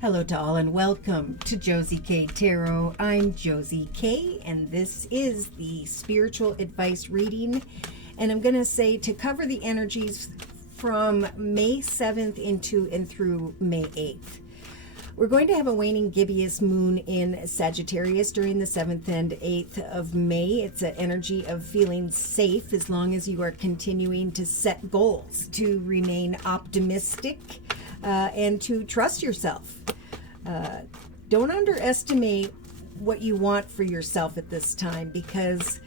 Hello to all and welcome to Josie K Tarot. I'm Josie K and this is the spiritual advice reading. And I'm going to say to cover the energies from May 7th into and through May 8th. We're going to have a waning gibbous moon in Sagittarius during the 7th and 8th of May. It's an energy of feeling safe as long as you are continuing to set goals, to remain optimistic, and to trust yourself. Don't underestimate what you want for yourself at this time, because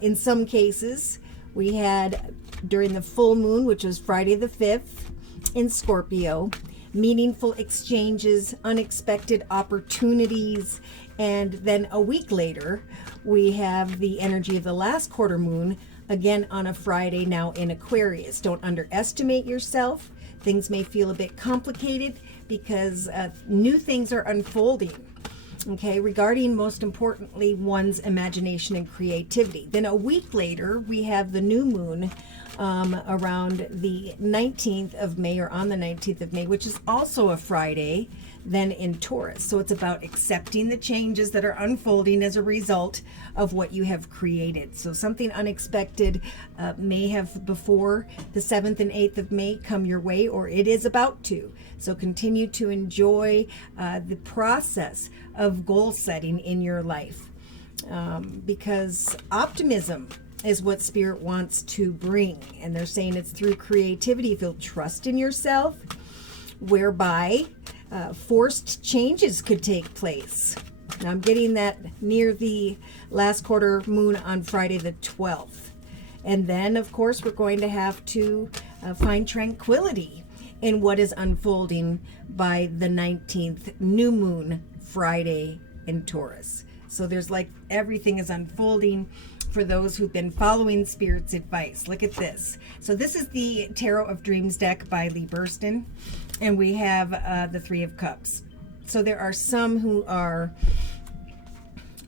in some cases we had during the full moon, which was Friday the 5th in Scorpio, meaningful exchanges, unexpected opportunities, and then a week later we have the energy of the last quarter moon again on a Friday, now in Aquarius. Don't underestimate yourself. Things may feel a bit complicated because new things are unfolding, okay, regarding most importantly one's imagination and creativity. Then a week later we have the new moon around the 19th of May, or on the 19th of May, which is also a Friday, then in Taurus. So it's about accepting the changes that are unfolding as a result of what you have created. So something unexpected may have before the 7th and 8th of May come your way, or it is about to. So continue to enjoy the process of goal setting in your life, because optimism is what Spirit wants to bring. And they're saying it's through creativity. Feel trust in yourself, whereby forced changes could take place. Now I'm getting that near the last quarter moon on Friday the 12th. And then, of course, we're going to have to find tranquility in what is unfolding by the 19th new moon Friday in Taurus. So there's like everything is unfolding for those who've been following Spirit's advice. Look at this. So this is the Tarot of Dreams deck by Lee Burston, and we have the Three of Cups. So there are some who are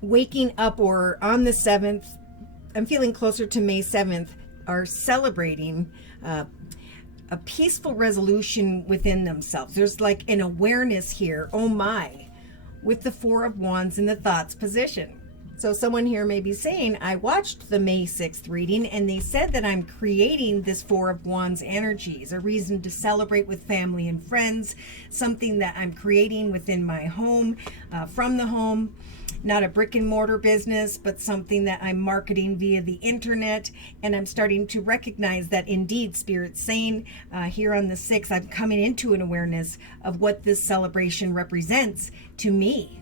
waking up, or on the 7th, I'm feeling closer to May 7th, are celebrating a peaceful resolution within themselves. There's like an awareness here, oh my, with the Four of Wands in the thoughts position. So someone here may be saying, I watched the May 6th reading and they said that I'm creating this Four of Wands energies, a reason to celebrate with family and friends, something that I'm creating within my home, from the home, not a brick and mortar business, but something that I'm marketing via the internet. And I'm starting to recognize that indeed Spirit's saying here on the 6th, I'm coming into an awareness of what this celebration represents to me.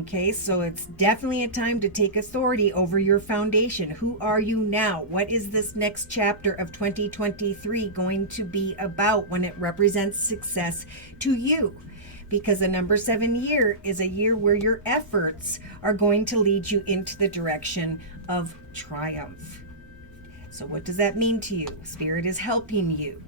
Okay, so it's definitely a time to take authority over your foundation. Who are you now? What is this next chapter of 2023 going to be about when it represents success to you? Because the number 7 year is a year where your efforts are going to lead you into the direction of triumph. So what does that mean to you? Spirit is helping you.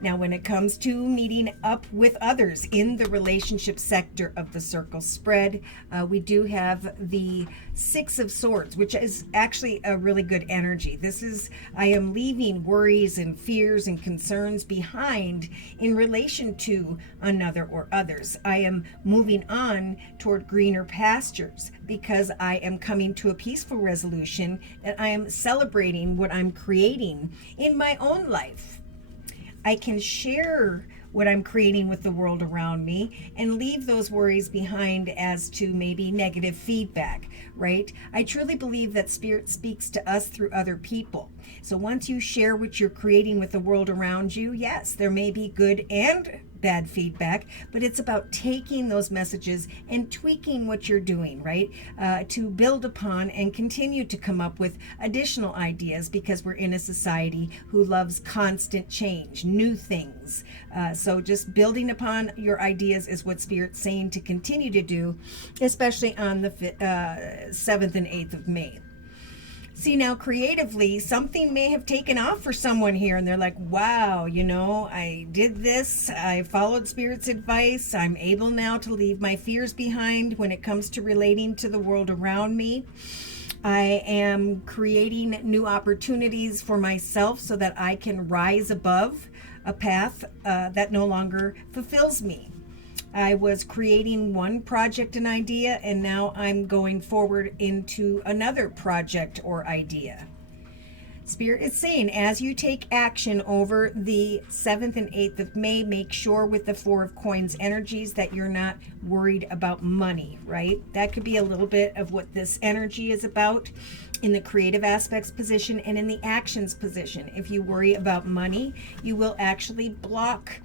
Now, when it comes to meeting up with others in the relationship sector of the circle spread, we do have the Six of Swords, which is actually a really good energy. This is, I am leaving worries and fears and concerns behind in relation to another or others. I am moving on toward greener pastures because I am coming to a peaceful resolution, and I am celebrating what I'm creating in my own life. I can share what I'm creating with the world around me and leave those worries behind as to maybe negative feedback, right? I truly believe that Spirit speaks to us through other people. So once you share what you're creating with the world around you, yes, there may be good and bad feedback, but it's about taking those messages and tweaking what you're doing, right? To build upon and continue to come up with additional ideas, because we're in a society who loves constant change, new things. So just building upon your ideas is what Spirit's saying to continue to do, especially on the 7th and 8th of May. See, now creatively, something may have taken off for someone here, and they're like, wow, you know, I did this, I followed Spirit's advice, I'm able now to leave my fears behind when it comes to relating to the world around me. I am creating new opportunities for myself so that I can rise above a path that no longer fulfills me. I was creating one project and idea, and now I'm going forward into another project or idea. Spirit is saying, as you take action over the 7th and 8th of May, make sure with the Four of Coins energies that you're not worried about money, right? That could be a little bit of what this energy is about in the creative aspects position and in the actions position. If you worry about money, you will actually block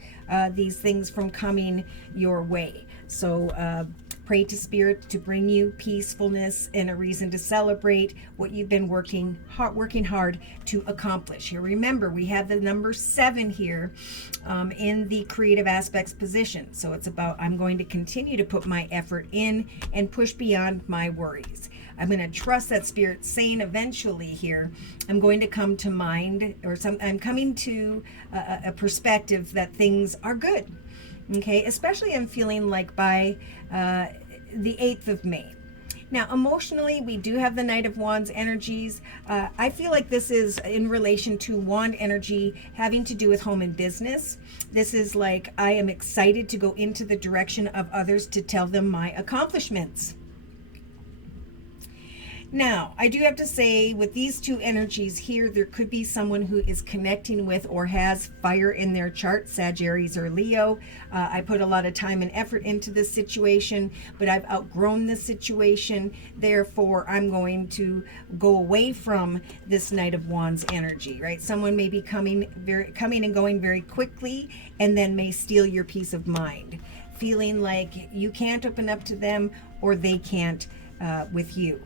these things from coming your way. So pray to Spirit to bring you peacefulness and a reason to celebrate what you've been working hard to accomplish. Here, remember, we have the number 7 here in the creative aspects position. So it's about, I'm going to continue to put my effort in and push beyond my worries. I'm going to trust that Spirit's saying eventually here, I'm going to come to mind, or I'm coming to a perspective that things are good. Okay, especially I'm feeling like by the 8th of May. Now, emotionally, we do have the Knight of Wands energies. I feel like this is in relation to Wand energy having to do with home and business. This is like, I am excited to go into the direction of others to tell them my accomplishments. Now, I do have to say, with these two energies here, there could be someone who is connecting with or has fire in their chart, Sagittarius or Leo. I put a lot of time and effort into this situation, but I've outgrown this situation. Therefore, I'm going to go away from this Knight of Wands energy, right? Someone may be coming and going very quickly, and then may steal your peace of mind, feeling like you can't open up to them or they can't with you.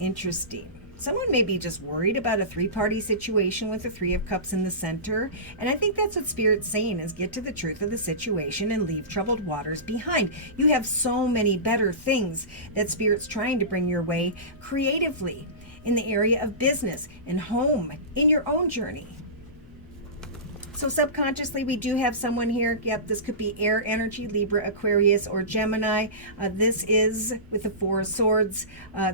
Interesting. Someone may be just worried about a 3-party situation with the 3 of Cups in the center. And I think that's what Spirit's saying, is get to the truth of the situation and leave troubled waters behind. You have so many better things that Spirit's trying to bring your way creatively in the area of business and home, in your own journey. So subconsciously, we do have someone here. Yep, this could be air energy, Libra, Aquarius, or Gemini. This is, with the 4 of Swords,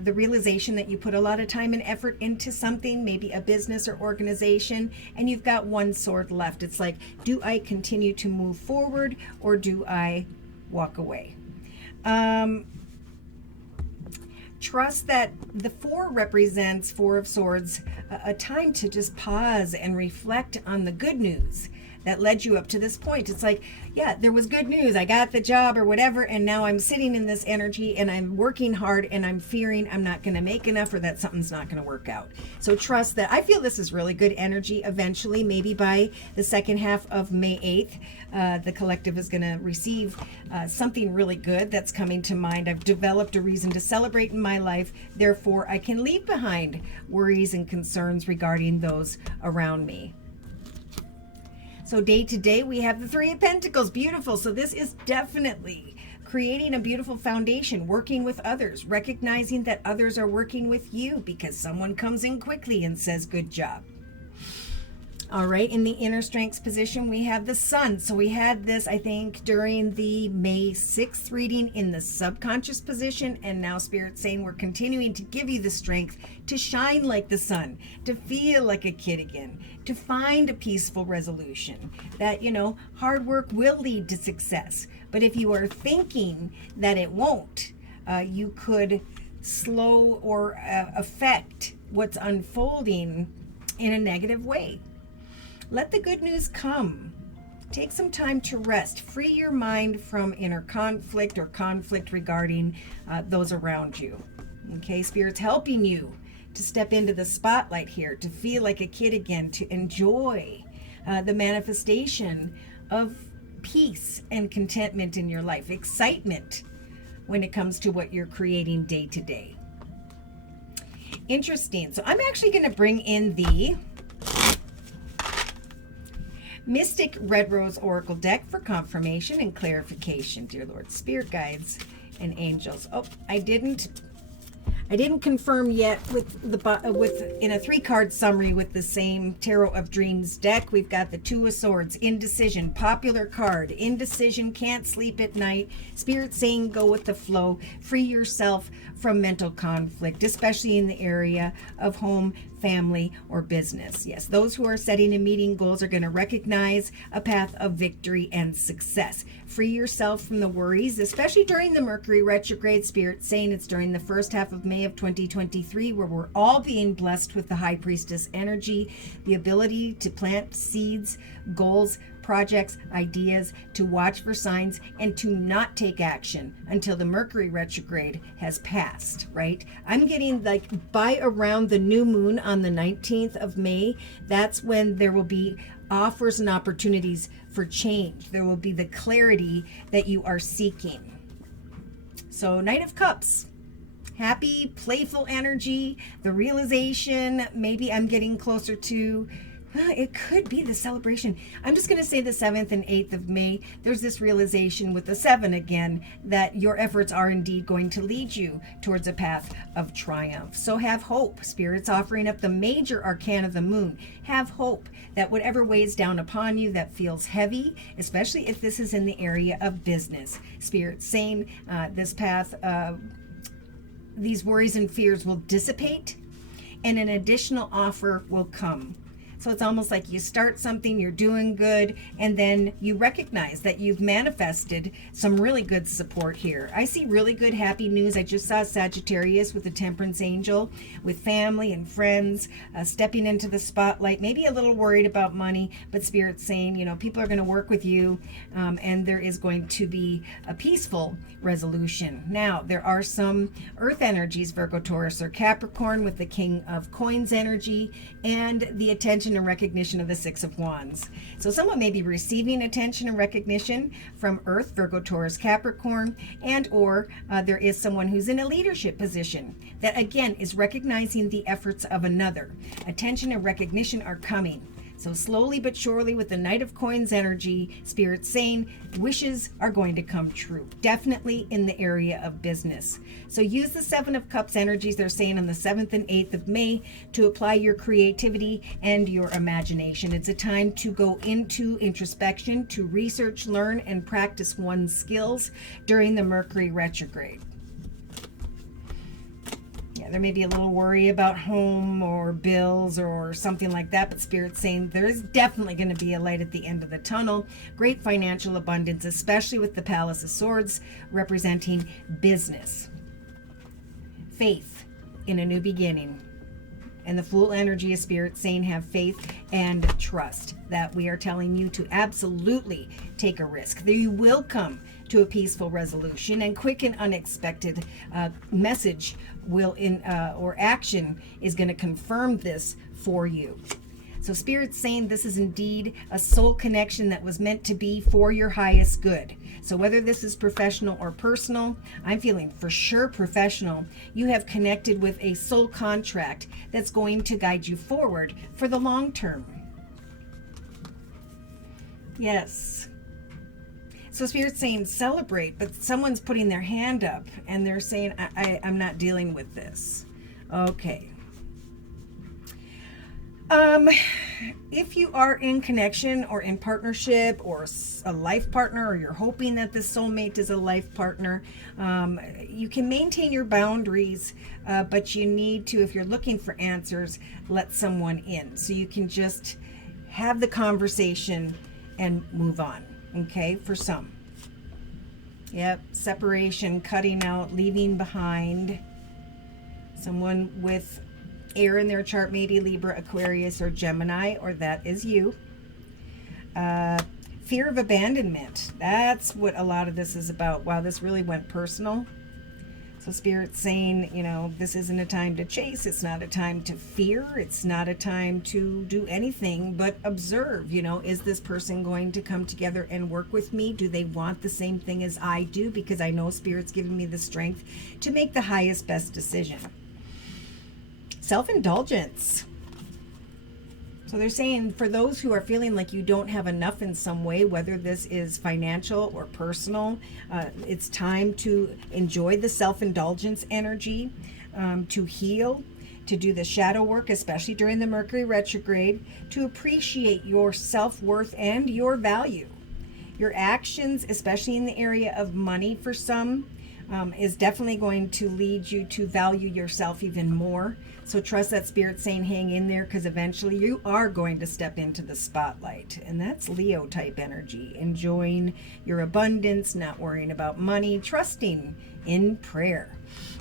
the realization that you put a lot of time and effort into something, maybe a business or organization, and you've got 1 sword left. It's like, do I continue to move forward or do I walk away? Trust that the 4 represents, 4 of Swords, a time to just pause and reflect on the good news that led you up to this point. It's like, yeah, there was good news. I got the job or whatever, and now I'm sitting in this energy and I'm working hard and I'm fearing I'm not going to make enough or that something's not going to work out. So trust that. I feel this is really good energy. Eventually, maybe by the second half of May 8th, the collective is going to receive something really good that's coming to mind. I've developed a reason to celebrate in my life. Therefore, I can leave behind worries and concerns regarding those around me. So day to day, we have the 3 of Pentacles. Beautiful. So this is definitely creating a beautiful foundation, working with others, recognizing that others are working with you because someone comes in quickly and says, good job. All right, in the inner strengths position, we have the Sun. So we had this, I think, during the May 6th reading in the subconscious position. And now Spirit's saying we're continuing to give you the strength to shine like the sun, to feel like a kid again, to find a peaceful resolution. That, you know, hard work will lead to success. But if you are thinking that it won't, you could slow or affect what's unfolding in a negative way. Let the good news come. Take some time to rest. Free your mind from inner conflict or conflict regarding those around you. Okay, Spirit's helping you to step into the spotlight here, to feel like a kid again, to enjoy the manifestation of peace and contentment in your life, excitement when it comes to what you're creating day to day. Interesting. So I'm actually going to bring in the Mystic Red Rose Oracle deck for confirmation and clarification, dear Lord, Spirit guides and angels. Oh, I didn't I didn't confirm yet with in a 3-card summary with the same Tarot of Dreams deck. We've got the Two of Swords, indecision, popular card, indecision, can't sleep at night. Spirit saying go with the flow, free yourself from mental conflict, especially in the area of home, family, or business. Yes, those who are setting and meeting goals are going to recognize a path of victory and success. Free yourself from the worries, especially during the Mercury retrograde. Spirit saying it's during the first half of May of 2023, where we're all being blessed with the High Priestess energy, the ability to plant seeds, goals, projects, ideas, to watch for signs, and to not take action until the Mercury retrograde has passed, right? I'm getting like by around the new moon on the 19th of May, that's when there will be offers and opportunities for change. There will be the clarity that you are seeking. So Knight of Cups, happy, playful energy, the realization, maybe I'm getting closer to, it could be the celebration. I'm just going to say the 7th and 8th of May. There's this realization with the 7 again that your efforts are indeed going to lead you towards a path of triumph. So have hope. Spirit's offering up the major arcana of the moon. Have hope that whatever weighs down upon you that feels heavy, especially if this is in the area of business. Spirit's saying this path, these worries and fears will dissipate and an additional offer will come. So it's almost like you start something, you're doing good, and then you recognize that you've manifested some really good support here. I see really good, happy news. I just saw Sagittarius with the Temperance Angel, with family and friends, stepping into the spotlight, maybe a little worried about money, but Spirit's saying, you know, people are going to work with you, and there is going to be a peaceful resolution. Now, there are some earth energies, Virgo, Taurus, or Capricorn, with the King of Coins energy, and the attention and recognition of the Six of Wands. So someone may be receiving attention and recognition from Earth, Virgo, Taurus, Capricorn, and or there is someone who's in a leadership position that again is recognizing the efforts of another. Attention and recognition are coming. So slowly but surely with the Knight of Coins energy, Spirit's saying wishes are going to come true, definitely in the area of business. So use the 7 of Cups energies, they're saying on the 7th and 8th of May, to apply your creativity and your imagination. It's a time to go into introspection, to research, learn, and practice one's skills during the Mercury retrograde. There may be a little worry about home or bills or something like that, but Spirit's saying there's definitely going to be a light at the end of the tunnel. Great financial abundance, especially with the Palace of Swords representing business. Faith in a new beginning. And the Fool energy of Spirit saying have faith and trust, that we are telling you to absolutely take a risk. That you will come to a peaceful resolution, and quick and unexpected message will or action is going to confirm this for you. So Spirit's saying this is indeed a soul connection that was meant to be for your highest good. So whether this is professional or personal, I'm feeling for sure professional. You have connected with a soul contract that's going to guide you forward for the long term. Yes. So Spirit's saying celebrate, but someone's putting their hand up and they're saying, I'm not dealing with this. Okay. If you are in connection or in partnership or a life partner, or you're hoping that the soulmate is a life partner, you can maintain your boundaries, but you need to, if you're looking for answers, let someone in. So you can just have the conversation and move on, okay, for some. Yep, separation, cutting out, leaving behind. Someone with air in their chart, maybe Libra, Aquarius, or Gemini, or that is you. Fear of abandonment. That's what a lot of this is about. Wow, this really went personal. So Spirit's saying, you know, this isn't a time to chase. It's not a time to fear. It's not a time to do anything but observe. You know, is this person going to come together and work with me? Do they want the same thing as I do? Because I know Spirit's given me the strength to make the highest, best decision. Self-indulgence. So they're saying for those who are feeling like you don't have enough in some way, whether this is financial or personal, it's time to enjoy the self-indulgence energy. to heal, to do the shadow work, especially during the Mercury retrograde, to appreciate your self-worth and your value. Your actions, especially in the area of money for some, is definitely going to lead you to value yourself even more. So trust that Spirit saying hang in there, because eventually you are going to step into the spotlight. And that's Leo type energy. Enjoying your abundance, not worrying about money, trusting in prayer.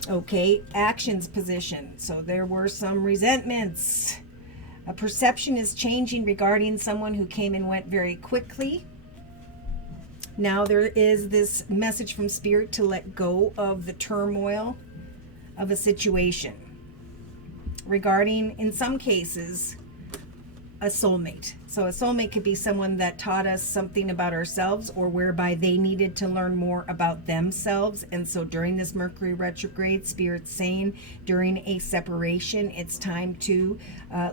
Okay, actions position. So there were some resentments. A perception is changing regarding someone who came and went very quickly. Now there is this message from Spirit to let go of the turmoil of a situation regarding, in some cases, a soulmate. So a soulmate could be someone that taught us something about ourselves, or whereby they needed to learn more about themselves. And so during this Mercury retrograde, Spirit's saying during a separation, it's time to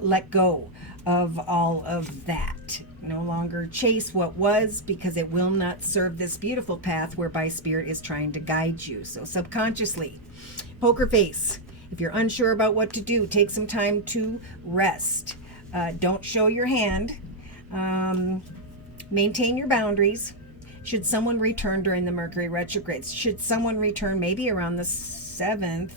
let go of all of that. No longer chase what was, because it will not serve this beautiful path whereby Spirit is trying to guide you. So subconsciously, poker face. If you're unsure about what to do, take some time to rest. Don't show your hand. Maintain your boundaries. Should someone return during the Mercury retrogrades? Should someone return maybe around the 7th?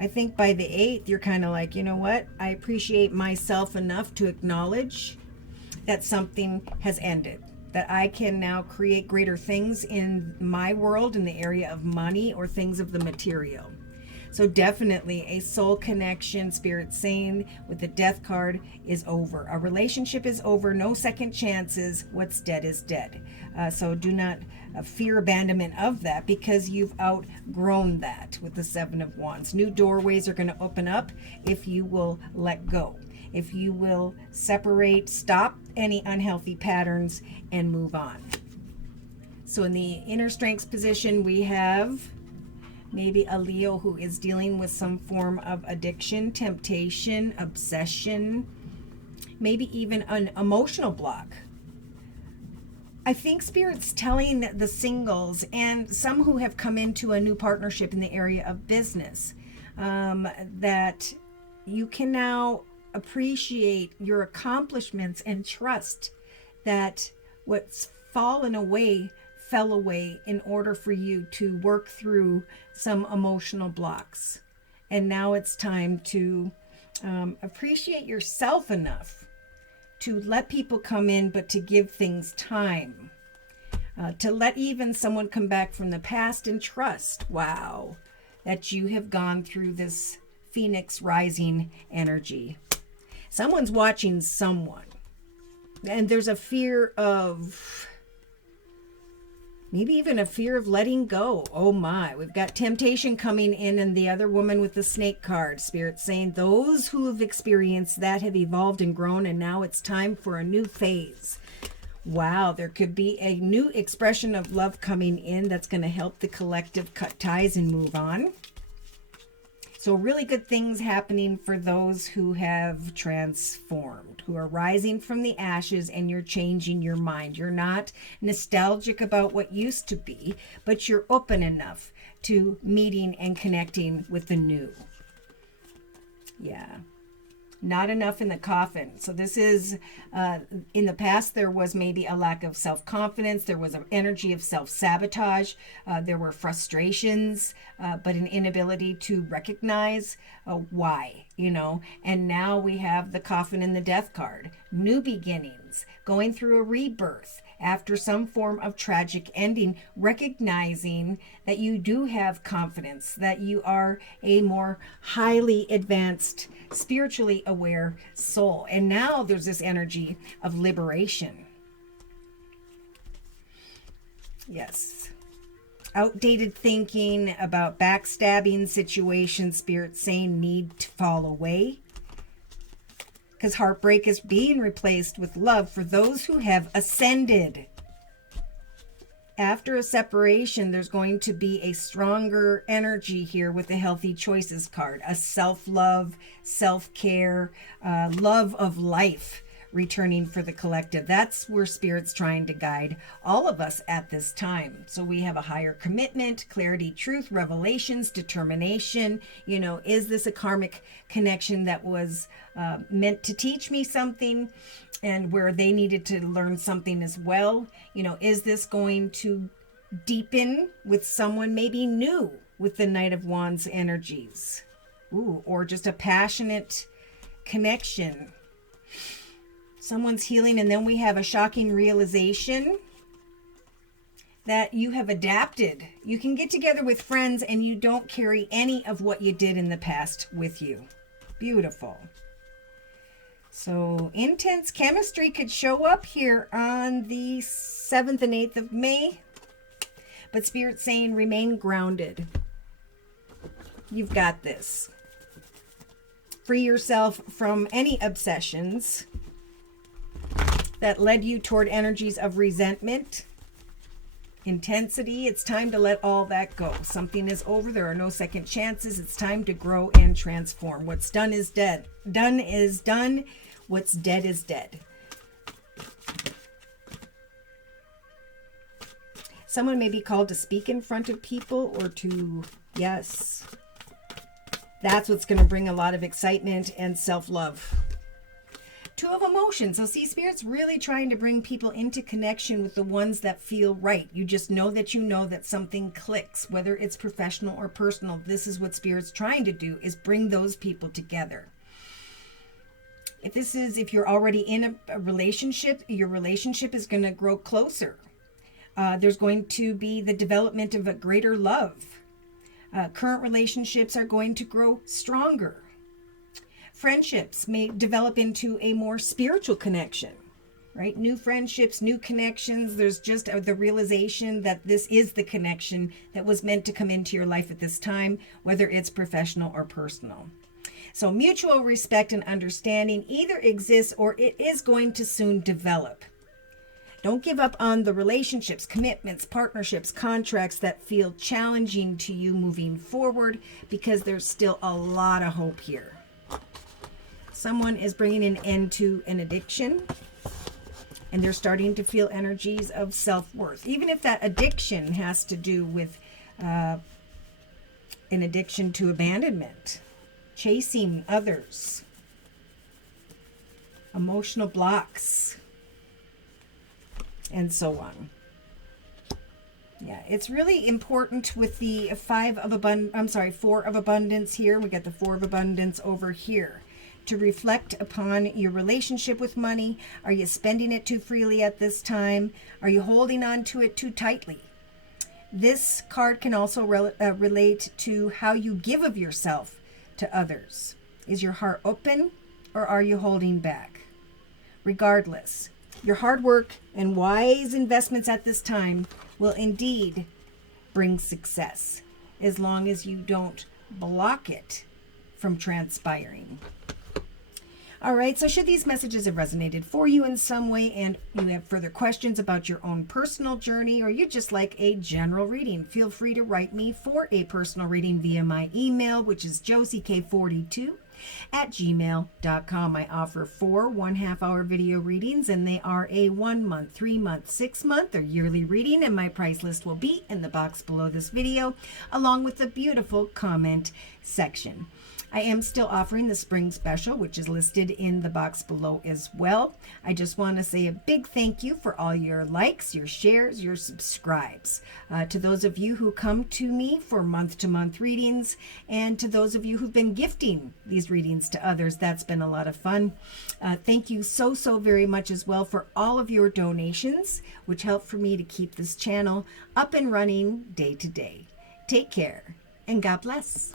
I think by the 8th, you're kind of like, you know what? I appreciate myself enough to acknowledge that something has ended, that I can now create greater things in my world in the area of money or things of the material. So definitely a soul connection, Spirit saying with the Death card, is over. A relationship is over. No second chances. What's dead is dead. So do not fear abandonment of that, because you've outgrown that with the Seven of Wands. New doorways are going to open up if you will let go. If you will separate, stop any unhealthy patterns, and move on. So in the inner strengths position, we have maybe a Leo who is dealing with some form of addiction, temptation, obsession, maybe even an emotional block. I think Spirit's telling the singles and some who have come into a new partnership in the area of business that you can now appreciate your accomplishments and trust that what's fallen away fell away in order for you to work through some emotional blocks. And now it's time to appreciate yourself enough to let people come in, but to give things time. To let even someone come back from the past and trust, wow, that you have gone through this Phoenix rising energy. Someone's watching someone. And there's a fear of, maybe even a fear of letting go. Oh my, we've got temptation coming in, and the other woman with the snake card. Spirit saying those who have experienced that have evolved and grown, and now it's time for a new phase. Wow, there could be a new expression of love coming in that's going to help the collective cut ties and move on. So really good things happening for those who have transformed, who are rising from the ashes, and you're changing your mind. You're not nostalgic about what used to be, but you're open enough to meeting and connecting with the new. Yeah. Not enough in the coffin. So this is, in the past, there was maybe a lack of self-confidence. There was an energy of self-sabotage. There were frustrations, but an inability to recognize why, And now we have the coffin and the Death card. New beginnings, going through a rebirth after some form of tragic ending, recognizing that you do have confidence, that you are a more highly advanced, spiritually aware soul. And now there's this energy of liberation. Yes. Outdated thinking about backstabbing situations, Spirit saying need to fall away. Because heartbreak is being replaced with love for those who have ascended. After a separation, there's going to be a stronger energy here with the Healthy Choices card. A self-love, self-care, love of life returning for the collective. That's where Spirit's trying to guide all of us at this time. So we have a higher commitment, clarity, truth, revelations, determination. You know, is this a karmic connection that was meant to teach me something, and where they needed to learn something as well? You know, is this going to deepen with someone maybe new with the Knight of Wands energies? Ooh, or just a passionate connection. Someone's healing, and then we have a shocking realization that you have adapted. You can get together with friends and you don't carry any of what you did in the past with you. Beautiful. So intense chemistry could show up here on the 7th and 8th of May. But Spirit's saying remain grounded. You've got this. Free yourself from any obsessions that led you toward energies of resentment, intensity. It's time to let all that go. Something is over. There are no second chances. It's time to grow and transform. What's done is dead. Done is done. What's dead is dead. Someone may be called to speak in front of people or to, yes, that's what's going to bring a lot of excitement and self-love. Two of emotions. So see, Spirit's really trying to bring people into connection with the ones that feel right. You just know that something clicks, whether it's professional or personal. This is what Spirit's trying to do, is bring those people together. If you're already in a relationship, your relationship is going to grow closer. There's going to be the development of a greater love. Current relationships are going to grow stronger. Friendships may develop into a more spiritual connection, right? New friendships, new connections. There's just the realization that this is the connection that was meant to come into your life at this time, whether it's professional or personal. So mutual respect and understanding either exists or it is going to soon develop. Don't give up on the relationships, commitments, partnerships, contracts that feel challenging to you moving forward, because there's still a lot of hope here. Someone is bringing an end to an addiction, and they're starting to feel energies of self-worth. Even if that addiction has to do with an addiction to abandonment, chasing others, emotional blocks, and so on. Yeah, it's really important with the Four of Abundance here. We got the Four of Abundance over here. To reflect upon your relationship with money. Are you spending it too freely at this time? Are you holding on to it too tightly? This card can also relate to how you give of yourself to others. Is your heart open, or are you holding back? Regardless, your hard work and wise investments at this time will indeed bring success, as long as you don't block it from transpiring. All right, so should these messages have resonated for you in some way, and you have further questions about your own personal journey, or you just like a general reading, feel free to write me for a personal reading via my email, which is josiek42@gmail.com. I offer 4 1/2-hour video readings, and they are a 1 month, 3 month, 6 month, or yearly reading, and my price list will be in the box below this video, along with the beautiful comment section. I am still offering the spring special, which is listed in the box below as well. I just want to say a big thank you for all your likes, your shares, your subscribes. To those of you who come to me for month-to-month readings, and to those of you who've been gifting these readings to others, that's been a lot of fun. Thank you so very much as well for all of your donations, which help for me to keep this channel up and running day to day. Take care, and God bless.